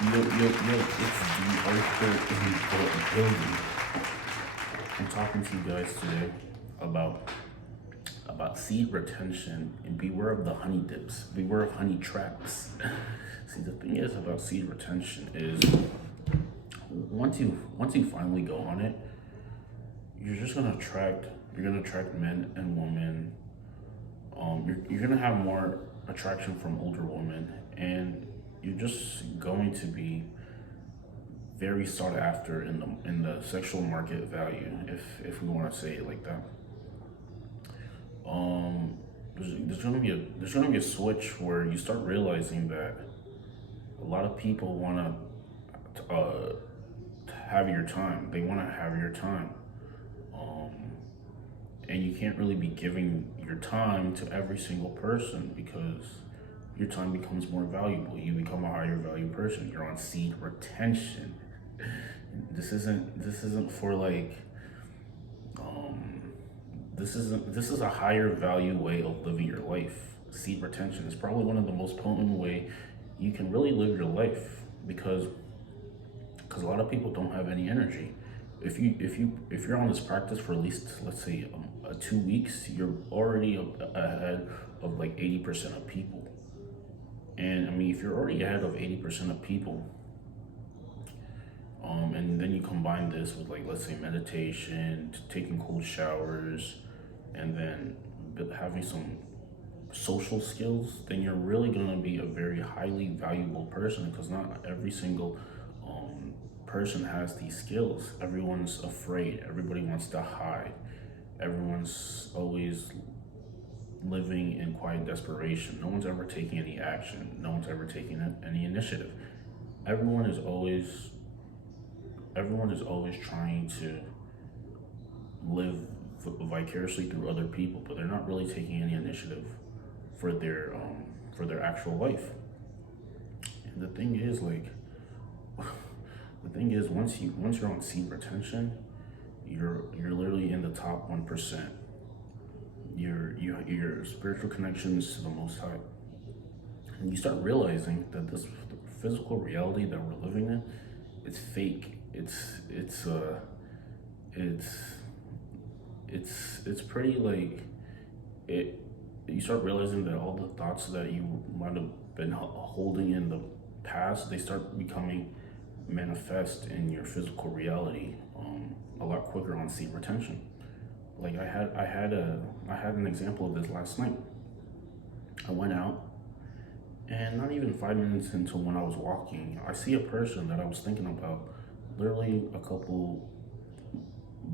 It's D.Arthur in the building. I'm talking to you guys today about seed retention and beware of the honey dips. Beware of honey traps. See, the thing is about seed retention is once you finally go on it, you're gonna attract men and women. You're gonna have more attraction from older women, and you're just going to be very sought after in the sexual market value, if we want to say it like that. There's gonna be a switch where you start realizing that a lot of people want to have your time. They want to have your time, um, and you can't really be giving your time to every single person because your time becomes more valuable. You become a higher value person. You're on seed retention. This isn't for like um this is a higher value way of living your life. Seed retention is probably one of the most potent way you can really live your life because a lot of people don't have any energy. If you're on this practice for at least, let's say, 2 weeks, you're already ahead of like 80% of people. And I mean, if you're already ahead of 80% of people, and then you combine this with, like, let's say, meditation, taking cold showers, and then having some social skills, then you're really going to be a very highly valuable person because not every single person has these skills. Everyone's afraid, everybody wants to hide, everyone's always living in quiet desperation. No one's ever taking any action, no one's ever taking any initiative. Everyone is always everyone is always trying to live vicariously through other people, but they're not really taking any initiative for their actual life. And the thing is, once you're on seed retention, you're literally in the top 1%. Your spiritual connections to the Most High, and you start realizing that this physical reality that we're living in, it's fake. It's it's pretty like it. You start realizing that all the thoughts that you might have been holding in the past, they start becoming manifest in your physical reality a lot quicker on seat retention. Like I had an example of this last night. I went out, and not even 5 minutes into when I was walking, I see a person that I was thinking about literally a couple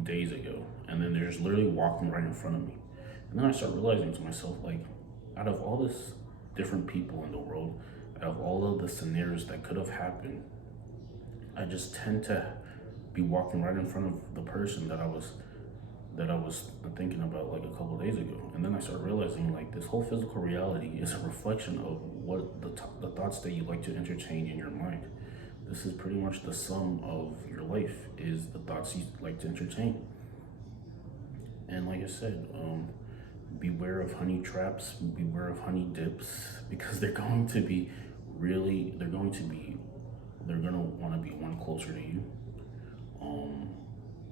days ago, and then they're just literally walking right in front of me. And then I start realizing to myself, like, out of all this different people in the world, out of all of the scenarios that could have happened, I just tend to be walking right in front of the person that I was thinking about like a couple days ago. And then I started realizing, like, this whole physical reality is a reflection of what the thoughts that you like to entertain in your mind. This is pretty much the sum of your life, is the thoughts you like to entertain. And like I said, beware of honey traps, beware of honey dips, because they're going to want to be one closer to you.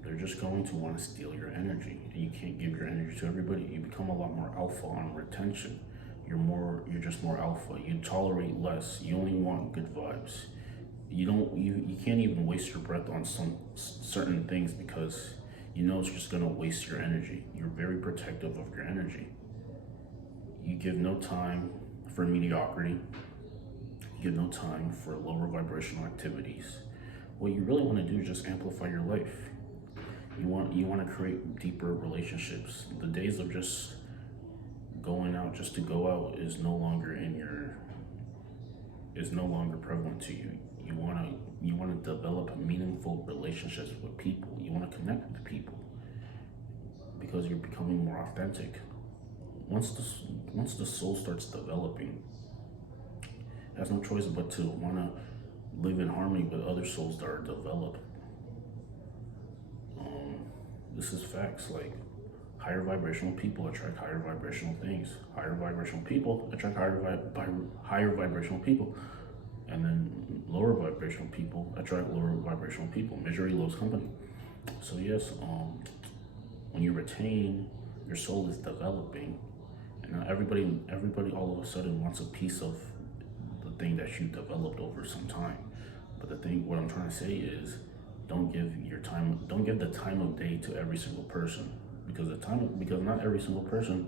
They're just going to want to steal your energy, and you can't give your energy to everybody. You become a lot more alpha on retention. You're just more alpha. You tolerate less. You only want good vibes. You can't even waste your breath on some certain things because you know it's just gonna waste your energy. You're very protective of your energy. You give no time for mediocrity. You give no time for lower vibrational activities. What you really want to do is just amplify your life. You want to create deeper relationships. The days of just going out just to go out is no longer prevalent to you. You want to develop meaningful relationships with people. You want to connect with people because you're becoming more authentic. Once the soul starts developing, it has no choice but to want to live in harmony with other souls that are developed. This is facts. Like, higher vibrational people attract higher vibrational things. Higher vibrational people attract higher vibrational people. And then lower vibrational people attract lower vibrational people. Misery loves company. So yes, when you retain, your soul is developing, and everybody all of a sudden wants a piece of the thing that you developed over some time. But what I'm trying to say is, don't give the time of day to every single person, because not every single person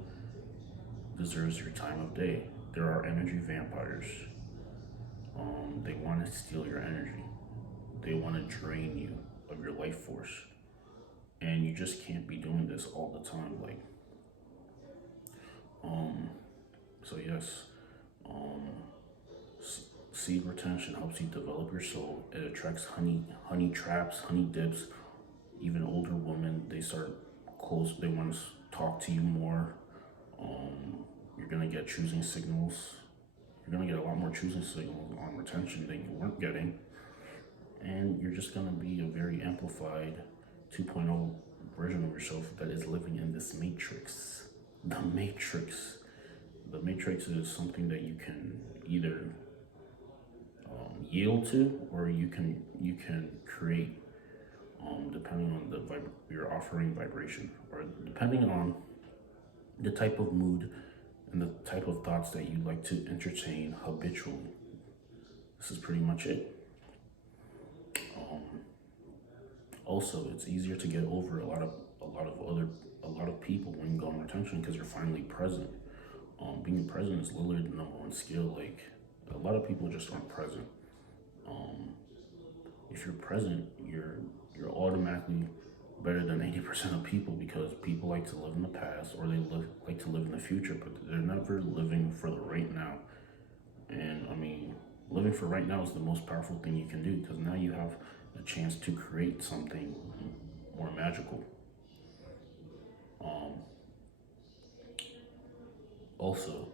deserves your time of day. There are energy vampires. They want to steal your energy. They want to drain you of your life force, and you just can't be doing this all the time. Um, so yes, um, seed retention helps you develop your soul. It attracts honey traps, honey dips. Even older women, they start close. They want to talk to you more. You're gonna get choosing signals. You're gonna get a lot more choosing signals on retention than you weren't getting, and you're just gonna be a very amplified 2.0 version of yourself that is living in this matrix. The matrix. The matrix is something that you can either yield to, or you can create, depending on your offering vibration, or depending on the type of mood and the type of thoughts that you like to entertain habitually. This is pretty much it. Also, it's easier to get over a lot of people when you go on retention, because you're finally present. Being present is literally the number one skill. Like, a lot of people just aren't present. If you're present, you're automatically better than 80% of people, because people like to live in the past, or like to live in the future, but they're never living for the right now. And I mean, living for right now is the most powerful thing you can do, because now you have a chance to create something more magical. Also,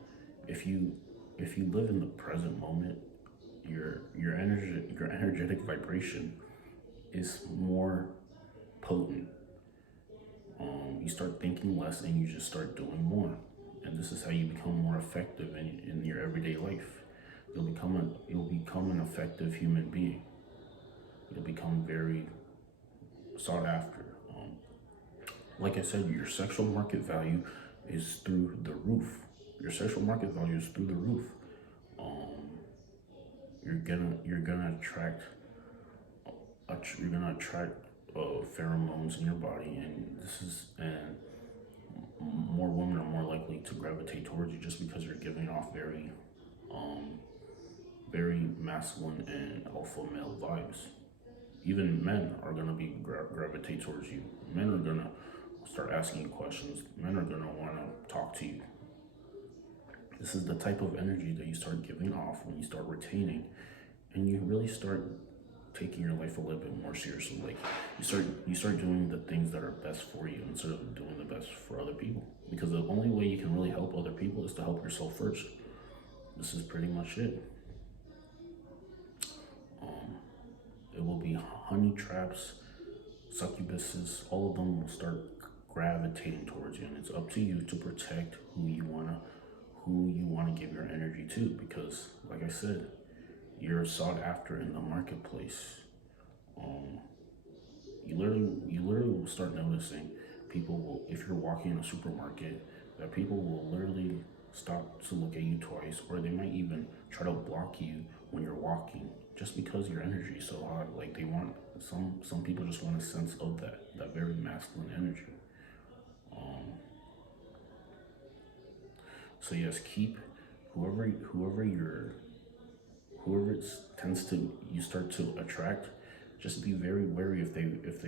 if you live in the present moment, your energetic vibration is more potent. You start thinking less and you just start doing more, and this is how you become more effective in your everyday life. You'll become an effective human being. You'll become very sought after. Like I said, your sexual market value is through the roof. Your sexual market value is through the roof. You're gonna attract pheromones in your body, and more women are more likely to gravitate towards you, just because you're giving off very masculine and alpha male vibes. Even men are gonna gravitate towards you. Men are gonna start asking you questions. Men are gonna wanna talk to you. This is the type of energy that you start giving off when you start retaining, and you really start taking your life a little bit more seriously. Like, you start doing the things that are best for you instead of doing the best for other people. Because the only way you can really help other people is to help yourself first. This is pretty much it. It will be honey traps, succubuses. All of them will start gravitating towards you, and it's up to you to protect who you wanna give your energy to. Because, like I said, you're sought after in the marketplace. You literally will start noticing people will, if you're walking in a supermarket, that people will literally stop to look at you twice, or they might even try to block you when you're walking, just because your energy is so hot. Like, they want some people just want a sense of that very masculine energy. So yes, keep whoever it tends to you start to attract. Just be very wary if they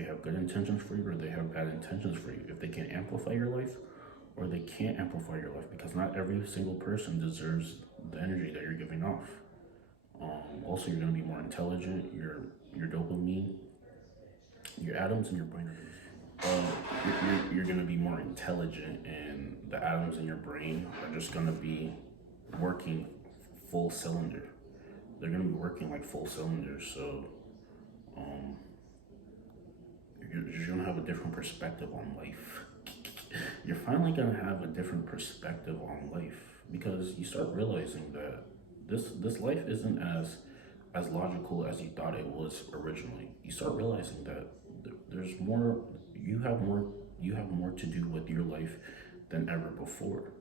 have good intentions for you, or they have bad intentions for you. If they can amplify your life, or they can't amplify your life, because not every single person deserves the energy that you're giving off. Also, you're going to be more intelligent. Your dopamine, your atoms in your brain, you're going to be more intelligent, and the atoms in your brain are just going to be working full cylinder. They're going to be working like full cylinders. So you're going to have a different perspective on life. You're finally going to have a different perspective on life, because you start realizing that this life isn't as as logical as you thought it was originally. You start realizing that there's more. You have more. You have more to do with your life than ever before.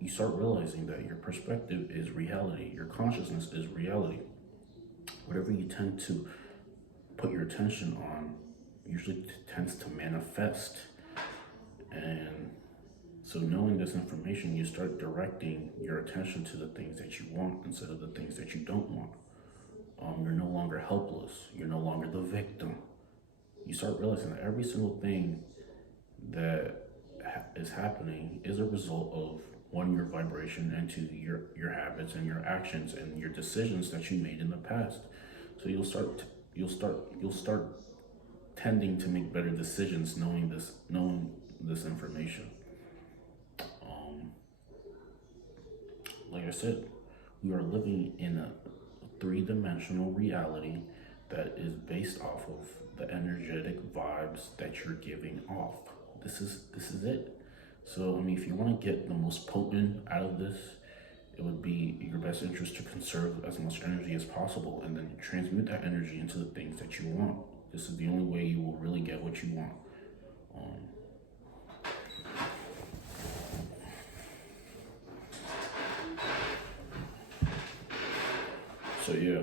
You start realizing that your perspective is reality. Your consciousness is reality. Whatever you tend to put your attention on usually tends to manifest. And so, knowing this information, you start directing your attention to the things that you want instead of the things that you don't want. You're no longer helpless. You're no longer the victim. You start realizing that every single thing that is happening is a result of one, your vibration, and two, your habits and your actions and your decisions that you made in the past. So you'll start tending to make better decisions knowing this information. Um, like I said, we are living in a three-dimensional reality that is based off of the energetic vibes that you're giving off. This is it. So I mean, if you want to get the most potent out of this, it would be your best interest to conserve as much energy as possible and then transmute that energy into the things that you want. This is the only way you will really get what you want. Um, so yeah,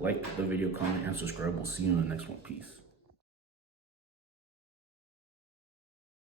like the video, comment, and subscribe. We'll see you in the next one. Peace.